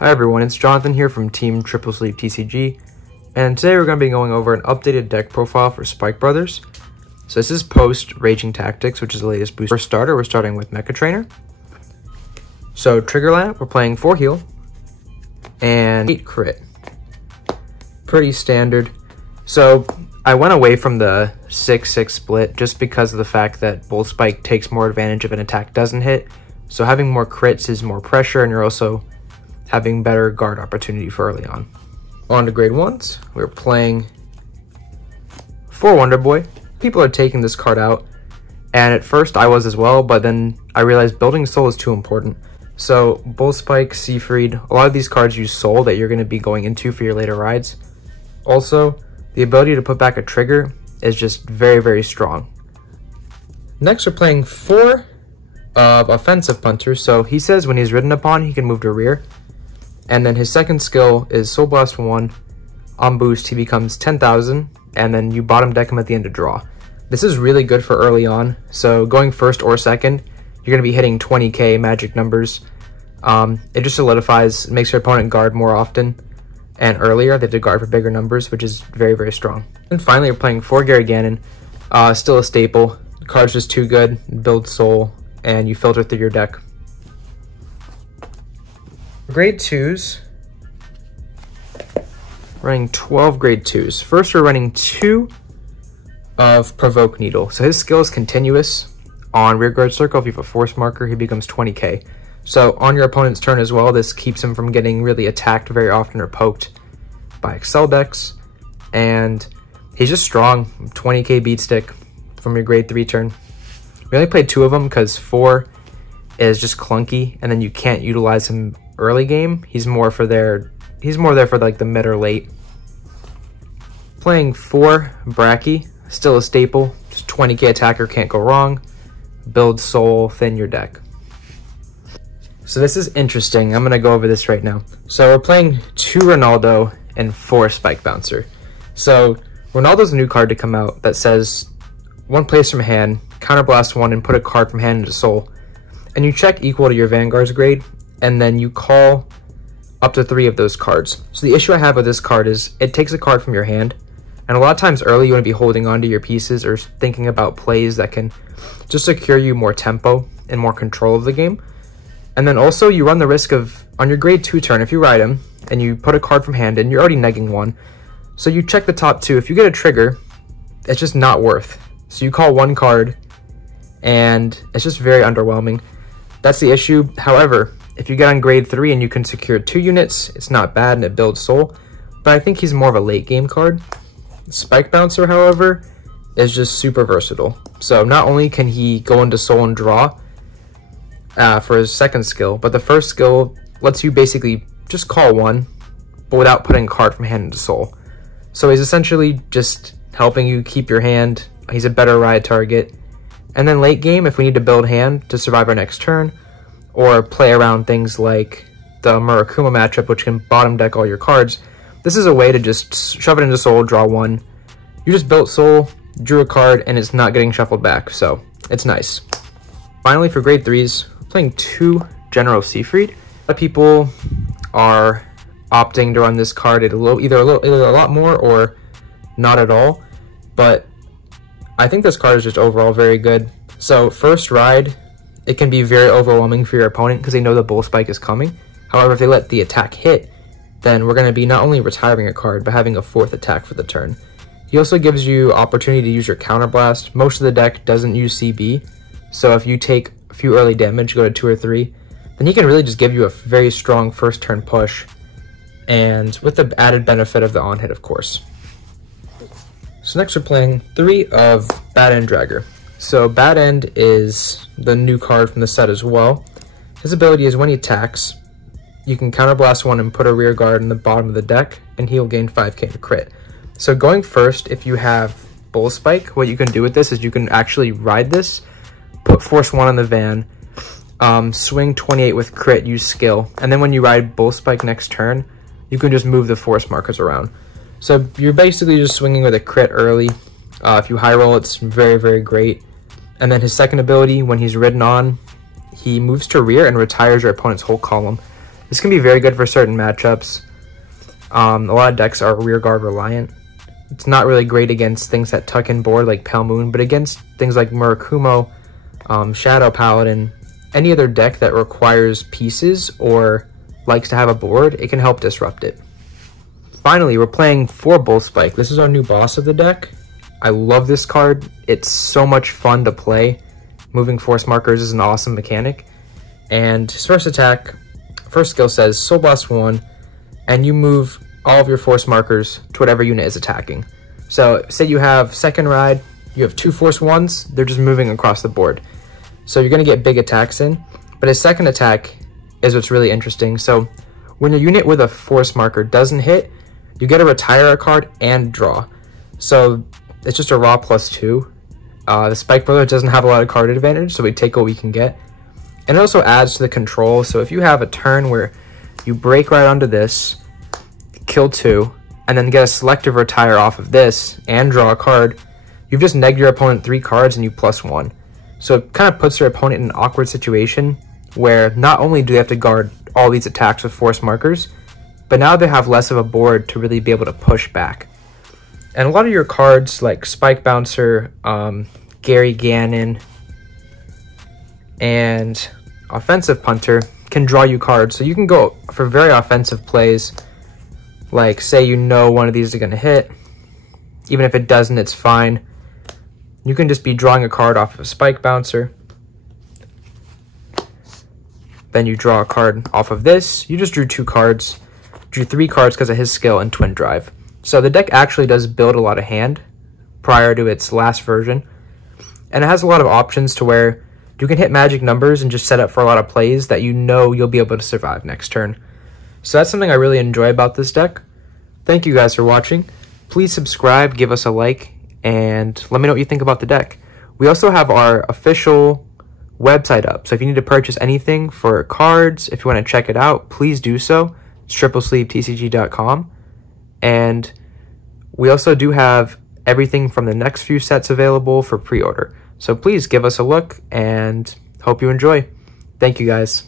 Hi everyone, it's Jonathan here from Team TripleSleeveTCG, and today we're going to be going over an updated deck profile for Spike Brothers. So this is post Raging Tactics, which is the latest boost. For starter, we're starting with Mecha Trainer. So Trigger Lamp, we're playing 4 heal and 8 crit. Pretty standard. So I went away from the 6-6 split just because of the fact that Bull Spike takes more advantage if an attack doesn't hit. So having more crits is more pressure, and you're also having better guard opportunity for early on. On to grade 1s, we're playing 4 Wonder Boy. People are taking this card out, and at first I was as well, but then I realized building soul is too important. So Bull Spike, Seafried, a lot of these cards use soul that you're going to be going into for your later rides. Also, the ability to put back a trigger is just very, very strong. Next, we're playing 4 of Offensive Punter. So he says when he's ridden upon, he can move to rear. And then his second skill is Soul Blast 1. On boost, he becomes 10,000, and then you bottom deck him at the end to draw. This is really good for early on. So going first or second, you're going to be hitting 20k magic numbers. It just solidifies, makes your opponent guard more often and earlier. They have to guard for bigger numbers, which is very, very strong. And finally, we're playing 4 Gary Gannon. Still a staple. The card's just too good. Build soul, and you filter through your deck. Grade 2s, running 12 grade 2s. First, we're running 2 of Provoke Needle. So his skill is continuous. On rearguard circle, if you have a force marker, he becomes 20k. So on your opponent's turn as well, this keeps him from getting really attacked very often or poked by Excel decks. And he's just strong, 20k beat stick from your grade 3 turn. We only played 2 of them because 4 is just clunky, and then you can't utilize him early game. He's more there for like the mid or late. Playing 4 Bracky, still a staple. Just 20k attacker, can't go wrong. Build soul, thin your deck. So this is interesting. I'm gonna go over this right now. So we're playing 2 Ronaldo and 4 Spike Bouncer. So Ronaldo's a new card to come out that says 1 place from hand, counterblast 1, and put a card from hand into soul. And you check equal to your Vanguard's grade, and then you call up to 3 of those cards. So the issue I have with this card is it takes a card from your hand, and a lot of times early you want to be holding on to your pieces or thinking about plays that can just secure you more tempo and more control of the game. And then also you run the risk of, on your grade 2 turn, if you ride him and you put a card from hand in, you're already negging 1. So you check the top 2. If you get a trigger, it's just not worth. So you call 1 card, and it's just very underwhelming. That's the issue. However, if you get on grade 3 and you can secure 2 units, it's not bad and it builds soul, but I think he's more of a late game card. Spike Bouncer, however, is just super versatile. So not only can he go into soul and draw for his second skill, but the first skill lets you basically just call 1, but without putting a card from hand into soul. So he's essentially just helping you keep your hand. He's a better ride target. And then late game, if we need to build hand to survive our next turn, or play around things like the Murakuma matchup, which can bottom deck all your cards, this is a way to just shove it into soul, draw 1. You just built soul, drew a card, and it's not getting shuffled back, so it's nice. Finally, for grade 3s, we're playing 2 General Seafried. A lot of people are opting to run this card at either a lot more or not at all, but I think this card is just overall very good. So first ride, it can be very overwhelming for your opponent because they know the Bull Spike is coming. However, if they let the attack hit, then we're going to be not only retiring a card, but having a 4th attack for the turn. He also gives you opportunity to use your Counterblast. Most of the deck doesn't use CB, so if you take a few early damage, go to 2 or 3, then he can really just give you a very strong first turn push, and with the added benefit of the on hit, of course. So next we're playing 3 of Bad End Dragger. So Bad End is the new card from the set as well. His ability is when he attacks, you can counterblast 1 and put a rear guard in the bottom of the deck, and he'll gain 5k to crit. So going first, if you have Bull Spike, what you can do with this is you can actually ride this, put Force 1 on the van, swing 28 with crit, use skill, and then when you ride Bull Spike next turn, you can just move the force markers around. So you're basically just swinging with a crit early. If you high roll, it's very, very great. And then his second ability, when he's ridden on, he moves to rear and retires your opponent's whole column. This can be very good for certain matchups. A lot of decks are rearguard reliant. It's not really great against things that tuck in board like Pale Moon, but against things like Murakumo, Shadow Paladin, any other deck that requires pieces or likes to have a board, it can help disrupt it. Finally, we're playing 4 Bull Spike. This is our new boss of the deck. I love this card. It's so much fun to play. Moving force markers is an awesome mechanic. And his first skill says Soul Blast 1, and you move all of your force markers to whatever unit is attacking. So say you have second ride, you have 2 force 1s, they're just moving across the board. So you're going to get big attacks in, but his second attack is what's really interesting. So when your unit with a force marker doesn't hit, you get to retire a card and draw. So it's just a raw +2. The Spike Brother doesn't have a lot of card advantage, so we take what we can get. And it also adds to the control. So if you have a turn where you break right onto this, kill 2, and then get a selective retire off of this and draw a card, you've just negged your opponent 3 cards and you +1. So it kind of puts your opponent in an awkward situation where not only do they have to guard all these attacks with force markers, but now they have less of a board to really be able to push back. And a lot of your cards like Spike Bouncer, Gary Gannon, and Offensive Punter can draw you cards. So you can go for very offensive plays, like say you know one of these is going to hit. Even if it doesn't, it's fine. You can just be drawing a card off of a Spike Bouncer. Then you draw a card off of this. You just drew 2 cards. Drew 3 cards because of his skill and Twin Drive. So the deck actually does build a lot of hand prior to its last version. And it has a lot of options to where you can hit magic numbers and just set up for a lot of plays that you know you'll be able to survive next turn. So that's something I really enjoy about this deck. Thank you guys for watching. Please subscribe, give us a like, and let me know what you think about the deck. We also have our official website up. So if you need to purchase anything for cards, if you want to check it out, please do so. It's triplesleevedtcg.com. And we also do have everything from the next few sets available for pre-order. So please give us a look and hope you enjoy. Thank you guys.